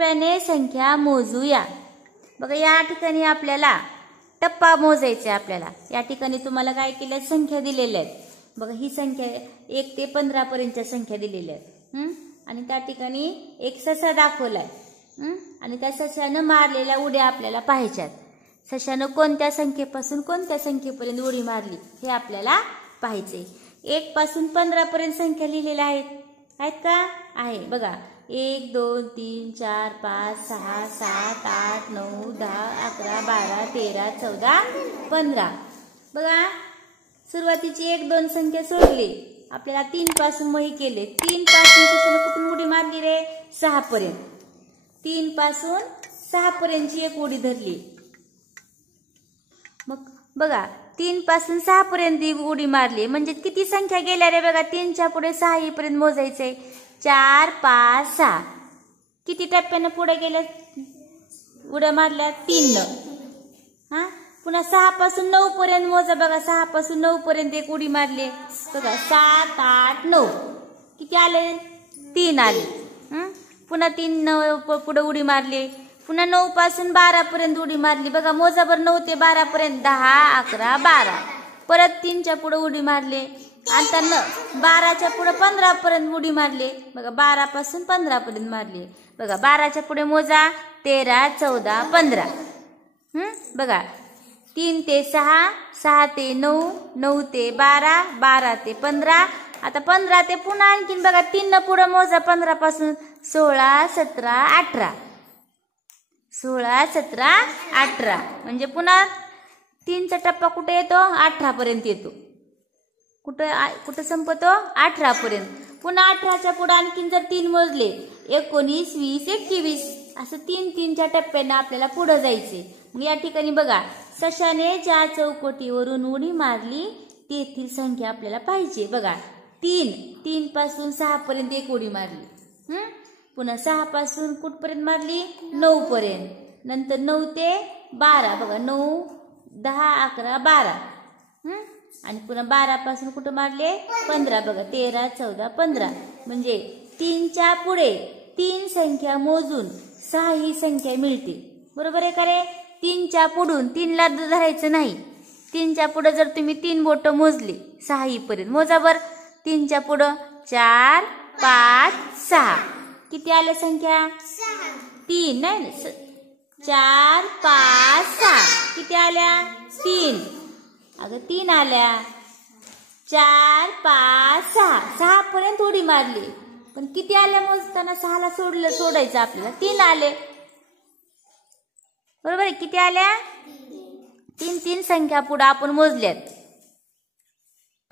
टप्प्याने संख्या मोजूया। बघा या ठिकाणी आपल्याला टप्पा मोजायचा आपल्याला। या ठिकाणी तुम्हाला काय केलं, संख्या दिलेल्या आहेत। बघा ही संख्या 1 ते 15 पर्यंतच्या संख्या दिलेल्या आहेत। आणि त्या ठिकाणी एक ससा दाखवलाय। आणि त्या सशानं मारलेल्या उड्या आपल्याला पाहायच्यात। सशानं कोणत्या संख्येपासून कोणत्या संख्येपर्यंत उडी मारली हे आपल्याला पाहायचे। 1 पासून 15 पर्यंत संख्या लिहिलेल्या आहेत का? आहे बघा, 1 2 3 4 5 6 7 8 9 10 11 12 13 14 15। बघा सुरुवातीची 1 2 संख्या सोडली, आपल्याला 3 पासून मही केले। 3 पासून कुठून उडी मारली रे? 6 पर्यंत। 3 पासून 6 पर्यंतची एक उडी धरली। मग बघा 3 पासून 6 पर्यंत उडी मारली म्हणजे किती संख्या गेल्या रे? बघा 3च्या पुढे 6 पर्यंत मोजायचे। 4 5 6 किती टप्प्यानं पुढे गेल्या उड्या मारल्या? 3 न। पुन्हा 6 पासून 9 पर्यंत मोजा। बघा 6 पासून 9 पर्यंत एक उडी मारली। बघा 7 8 9 किती आले? 3 आले। पुन्हा 3 9 पुढे उडी मारली। पुन्हा 9 पासून 12 पर्यंत उडी मारली। बघा मोजा बरं 9 ते 12 पर्यंत 10 11 12। परत 3च्या पुढे उडी मारली। आता 12च्या पुढे 15 पर्यंत उडी मारली। बघा 12 पासून 15 पर्यंत मारली। बघा 12च्या पुढे मोजा 13 14 15। बघा 3 ते 6 6 ते 9 9 ते 12 12 ते 15। आता 15 ते पुन्हा आणखीन बघा 3 न पुढे मोजा 15 पासून 16 17 18 16 17 18 म्हणजे पुन्हा 3चा टप्पा कुठे येतो? 18 पर्यंत येतो। कुठे संपतो? 18 पर्यंत। पुन्हा 18च्या पुढे आणखीन जर 3 मोजले 19 20 21 असं 3च्या टप्प्याने आपल्याला पुढे जायचे। मग या ठिकाणी बघा सशाने ज्या चौकटीवरून उडी मारली तेथील संख्या आपल्याला पाहिजे। बघा 3 पासून 6 पर्यंत एक उडी मारली। पुन्हा 6 पासून कुठपर्यंत मारली? 9 पर्यंत। नंतर 9 ते 12 बघा 9 10 11 12। आणि पुन्हा 12 पासून कुठं मारले? 15 बघा 13 14 15। म्हणजे 3च्या पुढे 3 संख्या मोजून 6 ही संख्या मिळते। बरोबर आहे का रे? 3च्या पुढून 3ला धरायचं नाही। 3च्या पुढे जर तुम्ही 3 बोट मोजली 6 पर्यंत मोजा बर। 3च्या पुढे 4 5 6 किती आल्या संख्या? 3 नाही 4 5 6 किती आल्या? 3 अगं 3 आल्या। 4 5 6 पर्यंत उडी मारली पण किती आल्या मोजताना? 6ला सोडायचं आपल्याला 3 आले। बरोबर आहे? किती आल्या? 3 संख्या पुढे आपण मोजल्यात।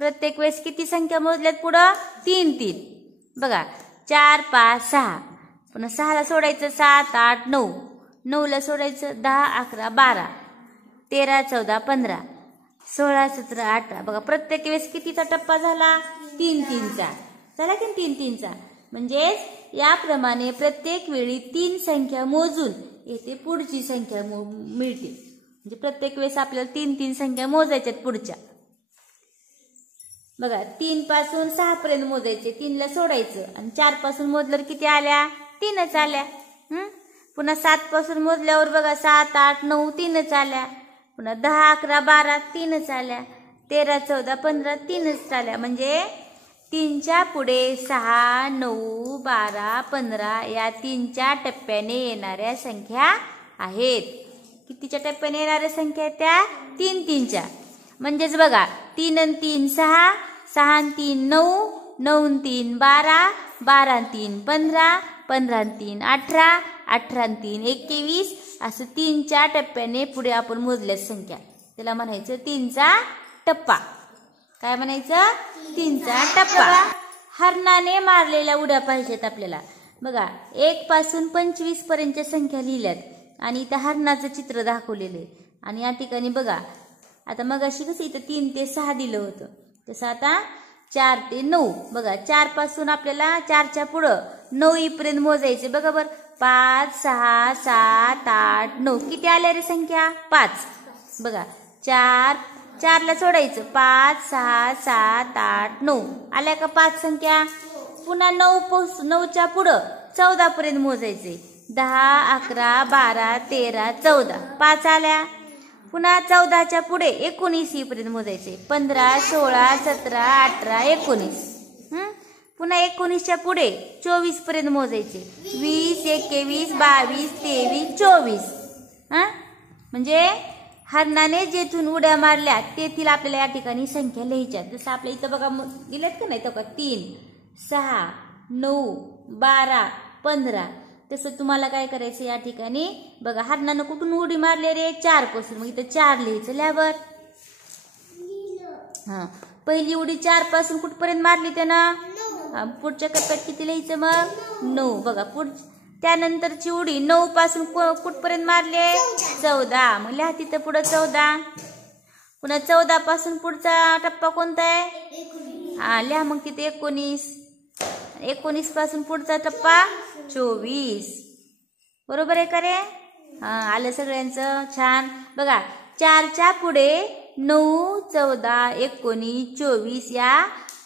प्रत्येक वेळेस किती संख्या मोजल्यात पुढं? 3 बघा 4 5 6 पुन्हा 6ला सोडायचं 7 8 9 9ला सोडायचं 10 11 12 13 14 15 16 17 18। बघा प्रत्येक वेळेस कितीचा टप्पा झाला? 3चा झाला की 3चा। म्हणजेच याप्रमाणे प्रत्येक वेळी 3 संख्या मोजून येथे पुढची संख्या मिळते। म्हणजे प्रत्येक वेळेस आपल्याला 3 संख्या मोजायच्यात पुढच्या। बघा 3 पासून 6 पर्यंत मोजायचे, 3ला सोडायचं आणि 4 पासून मोजल्यावर किती आल्या? 3च आल्या। पुन्हा 7 पासून मोजल्यावर बघा 7 8 9 3च आल्या। पुन्हा 10 11 12 3च आल्या। 13 14 15 3च आल्या। म्हणजे 3च्या पुढे 6 9 12 15 या 3च्या टप्प्याने येणाऱ्या संख्या आहेत। कितीच्या टप्प्याने येणाऱ्या संख्या आहेत त्या? 3च्या। म्हणजेच बघा 3 आणि 3 6 6 आणि 3 9 9 आणि 3 12 12 आणि 3 15 15 आणि 3 18 18 आणि 3 21 असं 3च्या टप्प्याने पुढे आपण मोजल्या संख्या। त्याला म्हणायचं 3चा टप्पा। काय म्हणायचं? 3चा टप्पा। हरणाने मारलेल्या उड्या पाहिजेत आपल्याला। बघा 1 पासून 25 पर्यंतच्या संख्या लिहिल्यात आणि इथं हरणाचं चित्र दाखवलेलं आहे। आणि या ठिकाणी बघा आता मगाशी कसं इथं 3 ते 6 दिलं होतं तसं आता 4 ते 9। बघा 4 पासून आपल्याला 4च्या पुढं 9 पर्यंत मोजायचे। बघा बरं 5 6 7 8 9 किती आल्या रे संख्या? 5। बघा 4ला सोडायचं 5 6 7 8 9 आल्या का 5 संख्या? पुन्हा 9च्या पुढं 14 पर्यंत मोजायचे। 10, 11, 12, 13, 14. 5 आल्या. पुन्हा 14च्या पुढे 19 येईपर्यंत मोजायचे. 15, 16, 17, 18, 19. पुन्हा 19च्या पुढे 24 पर्यंत मोजायचे. 20, 21, 22, 23, 24. म्हणजे हरणाने जेथून उड्या मारल्या तेथील आपल्याला या ठिकाणी संख्या लिहायच्या. जसं आपल्या इथं बघा दिलेत का नाही, तो का 3, 6, 9, 12, 15. तसं तुम्हाला काय करायचं या ठिकाणी बघा, हरणानं कुठून उडी मारले रे? 4 पासून. मग इथं 4 लिहायचं लिहावर. पहिली उडी 4 पासून कुठपर्यंत मारली त्यानं? पुढच्या कप्प्यात किती लिहायचं मग? 9. बघा त्यानंतरची उडी 9 पासून कुठपर्यंत मारले? 14. मग लिहा तिथं पुढं 14. पुन्हा 14 पासून पुढचा टप्पा कोणता आहे? लिहा मग तिथे 19. 19 पासून पुढचा टप्पा 24. बरोबर आहे का रे? आलं सगळ्यांचं छान. बघा 4च्या पुढे 9, 14, 19, 24 या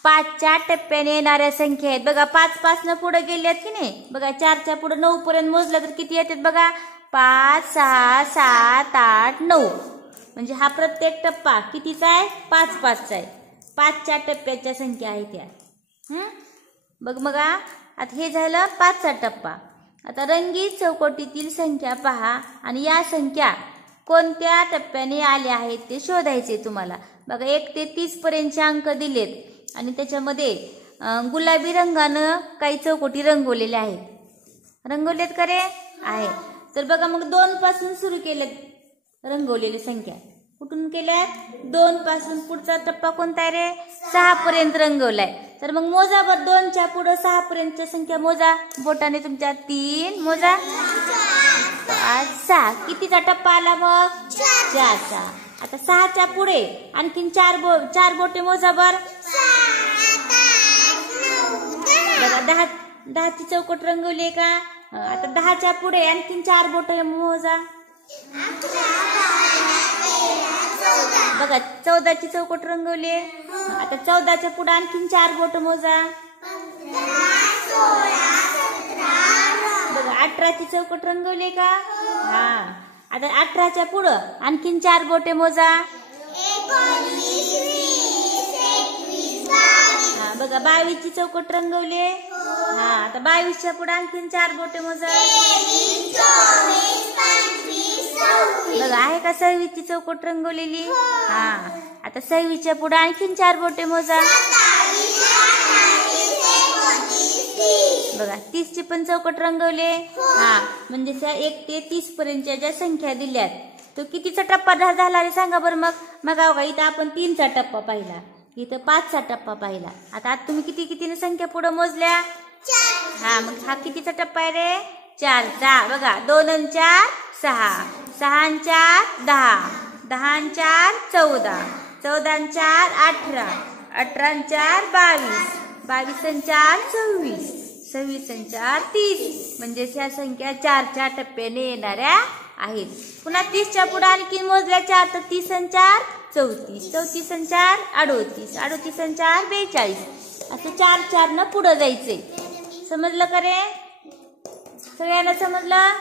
5च्या टप्प्याने येणाऱ्या संख्या आहेत. बघा 5 पासून पुढे गेल्यात की नाही? बघा 4च्या पुढे 9 पर्यंत मोजलं तर किती येतात बघा? 5, 6, 7, 8, 9. म्हणजे हा प्रत्येक टप्पा कितीचा आहे? 5 5चा आहे. 5च्या टप्प्याच्या संख्या आहेत त्या. बघा आता हे झालं 5चा टप्पा. आता रंगीत चौकटीतील संख्या पहा आणि या संख्या कोणत्या टप्प्याने आल्या आहेत ते शोधायचे तुम्हाला. बघा 1 ते 30 पर्यंतचे अंक दिलेत आणि त्याच्यामध्ये गुलाबी रंगानं काही चौकटी रंगवलेल्या आहेत. रंगवलेत का रे? आहे. तर बघा मग 2 पासून सुरू केलेत रंगवलेली संख्या. कुठून केल्यात? 2 पासून पुढचा टप्पा कोणता आहे रे? 6 पर्यंत रंगवलाय. तर मग मोजा बर 2च्या पुढे 6 पर्यंतच्या संख्या मोजा बोटाने तुमच्या. 3 मोजा, 5, 6. कितीचा टप्पा आला मग? 4चा. आता 6च्या पुढे आणखीन 4 बोटे मोजा बर. बघा 10ची चौकट रंगवली का? आता 10च्या पुढे आणखीन 4 बोटे मोजा. बघा 14ची चौकट रंगवली. आता 14च्या पुढे आणखीन 4 बोट मोजा. बघा 18ची चौकट रंगवली का? आता 18च्या पुढे आणखीन 4 बोटे मोजा. बघा 22ची चौकट रंगवली. आता 22च्या पुढे आणखीन 4 बोटे मोजा. बघा आहे का 26ची चौकट रंगवलेली? आता 26च्या पुढे आणखीन 4 बोटे मोजा. बघा 30ची पण चौकट रंगवले. म्हणजे 1 ते 30 पर्यंतच्या ज्या संख्या दिल्यात तो कितीचा टप्पा झाला रे सांगा बरं. मग इथं आपण 3चा टप्पा पाहिला, इथं 5चा टप्पा पाहिला. आता तुम्ही कितीने संख्या पुढे मोजल्या? मग हा कितीचा टप्पा आहे रे? 4चा. बघा 2 आणि 4 6, 6 आणि 4 10, 10 आणि 4 14, 14 आणि 4 18, 18 आणि 4 22, 22 आणि 4 26, 26 आणि 4 30. म्हणजे ह्या संख्या 4च्या टप्प्याने येणाऱ्या आहेत. पुन्हा 30च्या पुढे आणखी मोजल्या 4 तर 30 आणि 4 34, 34 आणि 4 38, 38 आणि 4 42. असं 4 4 न पुढे जायचंय. समजलं का रे? सगळ्यांना समजलं?